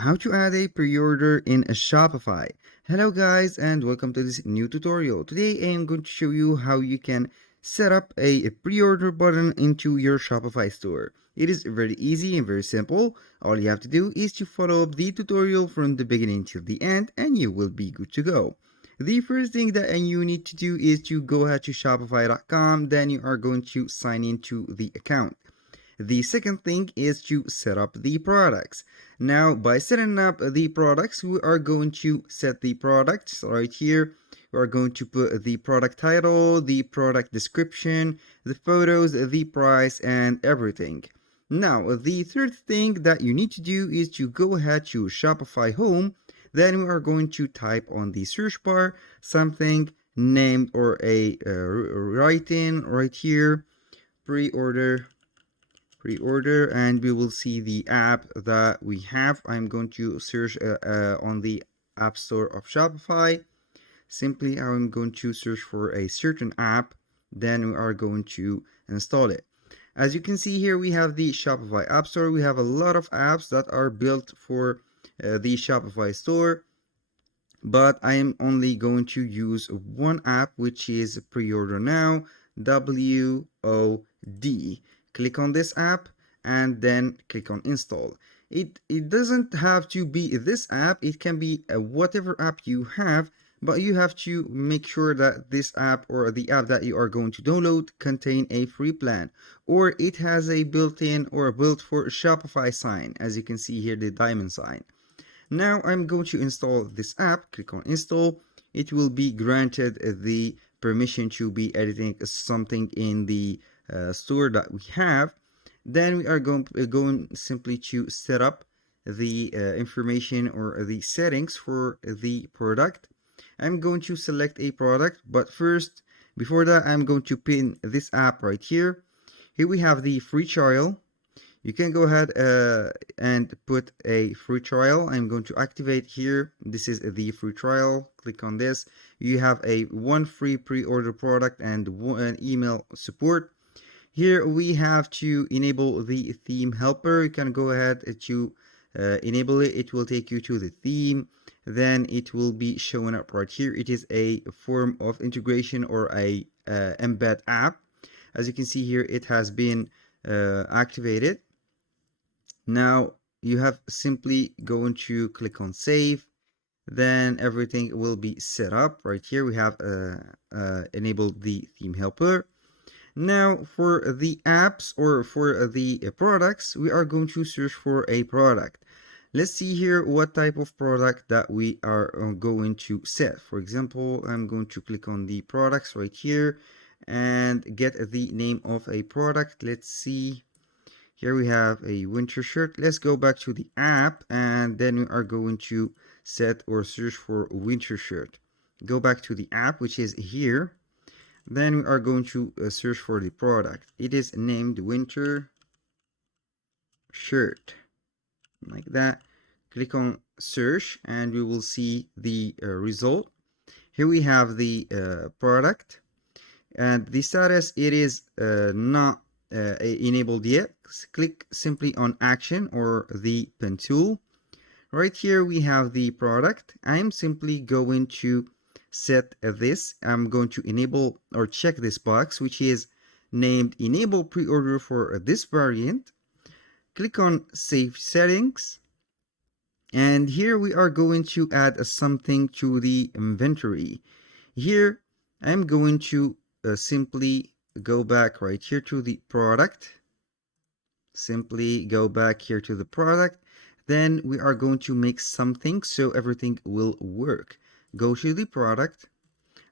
How to add a pre-order in a Shopify. Hello guys and welcome to this new tutorial. Today I am going to show you how you can set up a pre-order button into your Shopify store. It is very easy and very simple. All you have to do is to follow up the tutorial from the beginning till the end and you will be good to go. The first thing that you need to do is to go ahead to shopify.com, then you are going to sign into the account. The second thing is to set up the products. Now, by setting up the products, we are going to set the products right here. We are going to put the product title, the product description, the photos, the price, and everything. Now, the third thing that you need to do is to go ahead to Shopify Home. Then we are going to type on the search bar something named or a write-in right here, pre-order, and we will see the app that we have. I'm going to search on the App Store of Shopify. Simply, I'm going to search for a certain app, then we are going to install it. As you can see here, we have the Shopify App Store. We have a lot of apps that are built for the Shopify store, but I am only going to use one app, which is Pre-Order Now, WOD. Click on this app and then click on install. It doesn't have to be this app, it can be whatever app you have, but you have to make sure that this app or the app that you are going to download contain a free plan, or it has a built-in or built for Shopify sign. As you can see here, the diamond sign. Now I'm going to install this app. Click on install. It will be granted the permission to be editing something in the store that we have. Then we are going simply to set up the information or the settings for the product. I'm going to select a product, but first, before that, I'm going to pin this app right here. Here we have the free trial. You can go ahead and put a free trial. I'm going to activate here. This is the free trial. Click on this. You have one free pre-order product and one email support. Here we have to enable the theme helper. You can go ahead to enable it. It will take you to the theme. Then it will be showing up right here. It is a form of integration or a embed app. As you can see here, it has been activated. Now you have simply going to click on save, then everything will be set up. Right here we have enabled the theme helper. Now for the apps or for the products, we are going to search for a product. Let's see here what type of product that we are going to set. For example, I'm going to click on the products right here and get the name of a product. Let's see. Here we have a winter shirt. Let's go back to the app and then we are going to set or search for winter shirt. Go back to the app, which is here. Then we are going to search for the product. It is named winter shirt. Like that. Click on search and we will see the result. Here we have the product and the status. It is not enabled yet. Click simply on action or the pen tool. Right here we have the product. I'm simply going to set this. I'm going to enable or check this box, which is named enable pre-order for this variant. Click on save settings, and here we are going to add something to the inventory. Here I'm going to simply go back right here to the product. Simply go back here to the product. Then we are going to make something so everything will work. Go to the product.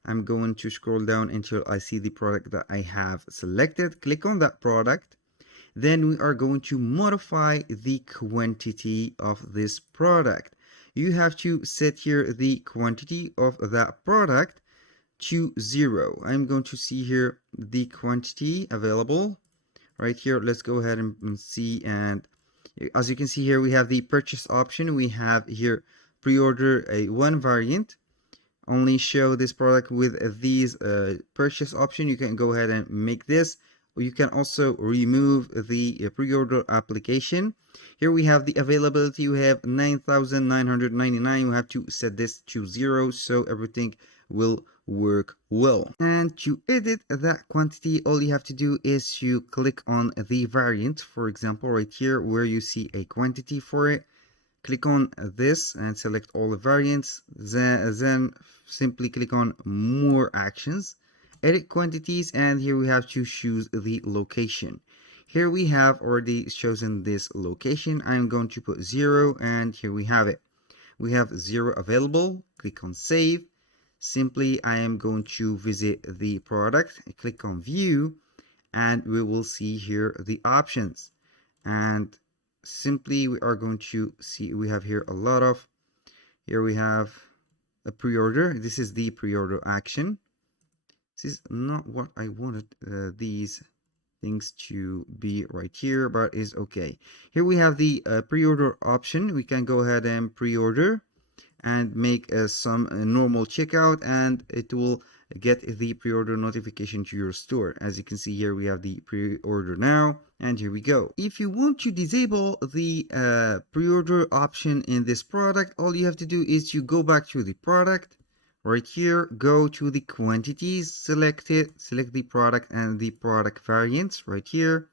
I'm going to scroll down until I see the product that I have selected. Click on that product. Then we are going to modify the quantity of this product. You have to set here the quantity of that product to 0. I'm going to see here the quantity available right here. Let's go ahead and see, and as you can see here we have the purchase option. We have here pre-order a one variant, only show this product with these purchase option. You can go ahead and make this You can also remove the pre-order application. Here we have the availability. We have 9,999. We have to set this to 0 so everything will work well. And to edit that quantity, all you have to do is to click on the variant. For example, right here where you see a quantity for it, click on this and select all the variants. Then simply click on more actions, edit quantities, and here we have to choose the location. Here we have already chosen this location. I'm going to put 0, and here we have it. We have 0 available. Click on save. Simply I am going to visit the product, click on view, and we will see here the options. And simply we are going to see, we have here a lot of, here we have a pre-order. This is the pre-order action. This is not what I wanted these things to be right here, but is okay. Here we have the pre-order option. We can go ahead and pre-order and make some normal checkout, and it will get the pre-order notification to your store. As you can see here, we have the pre-order now, and here we go. If you want to disable the pre-order option in this product, all you have to do is to go back to the product. Right here, go to the quantities, select it, select the product and the product variants right here.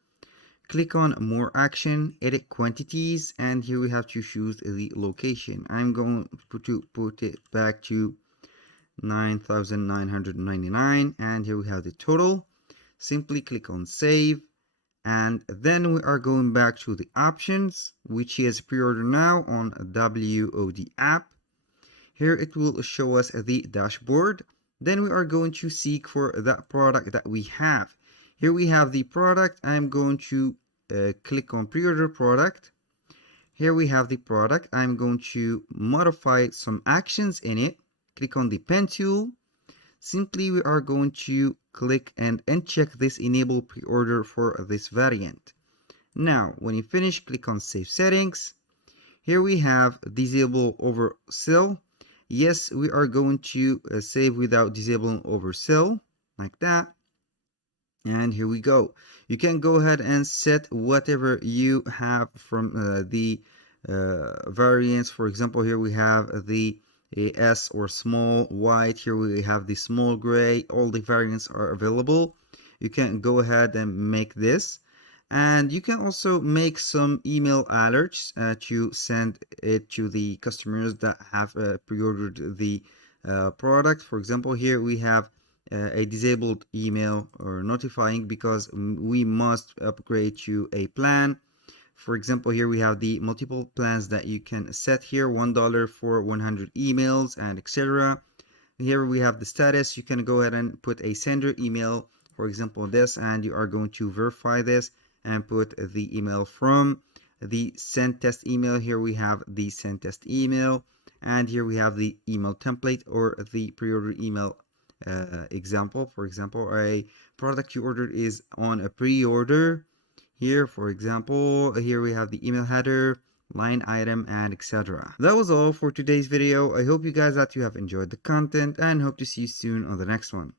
Click on more action, edit quantities, and here we have to choose the location. I'm going to put it back to 9,999, and here we have the total. Simply click on save, and then we are going back to the options, which is pre-order now on WOD app. Here it will show us the dashboard. Then we are going to seek for that product that we have. Here we have the product. I'm going to click on pre-order product. Here we have the product. I'm going to modify some actions in it. Click on the pen tool. Simply we are going to click and uncheck this enable pre-order for this variant. Now when you finish, click on save settings. Here we have disable oversell. Yes, we are going to save without disabling oversell, like that. And here we go. You can go ahead and set whatever you have from the variants. For example, here we have the S or small white. Here we have the small gray. All the variants are available. You can go ahead and make this. And you can also make some email alerts to send it to the customers that have pre-ordered the product. For example, here we have a disabled email or notifying because we must upgrade to a plan. For example, here we have the multiple plans that you can set here, $1 for 100 emails and etc. Here we have the status. You can go ahead and put a sender email, for example this, and you are going to verify this and put the email from the send test email. Here we have the send test email, and here we have the email template or the pre-order email example. For example, a product you ordered is on a pre-order. Here, for example, here we have the email header, line item, and etc. That was all for today's video. I hope you guys that you have enjoyed the content and hope to see you soon on the next one.